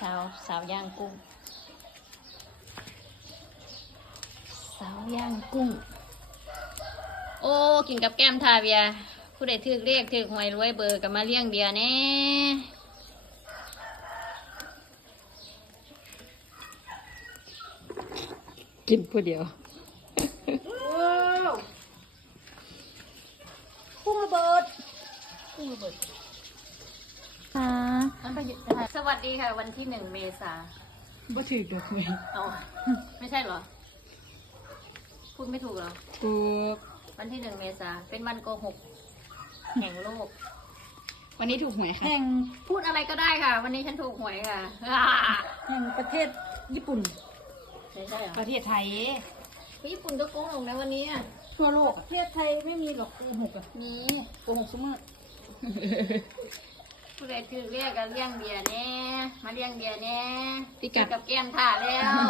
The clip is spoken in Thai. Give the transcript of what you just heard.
สาวย่างกุ้งสาวย่างกุ้งโอ้กินกับแก้มทาเบียผู้ใดถือเรียกถือหวยรวยเบอร์กับมาเลี้ยงเบียร์แน่กินผู้เดียวกุ้งระเบิดค่ะสวัสดีค่ะวันที่1 เมษาบ่ถือดอกไม้อ๋อไม่ใช่เหรอพูดไม่ถูกเหรอถูกวันที่1 เมษาเป็นวันโกหกแห่งโลกวันนี้ถูกหวยค่ะแห่งพูดอะไรก็ได้ค่ะวันนี้ฉันถูกหวยค่ะแห่งประเทศญี่ปุ่นไม่ใช่เหรอประเทศไทยญี่ปุ่นก็โกหกนะวันนี้ทั่วโลกประเทศไทยไม่มีหรอกโกหกอ่ะนี่โกหกเสมอผู้ใดถือเรียกกันเลี้ยงเบียร์แน่มาเลี้ยงเบียร์แน่พี่กัดกับแก้มถ่าแล้ว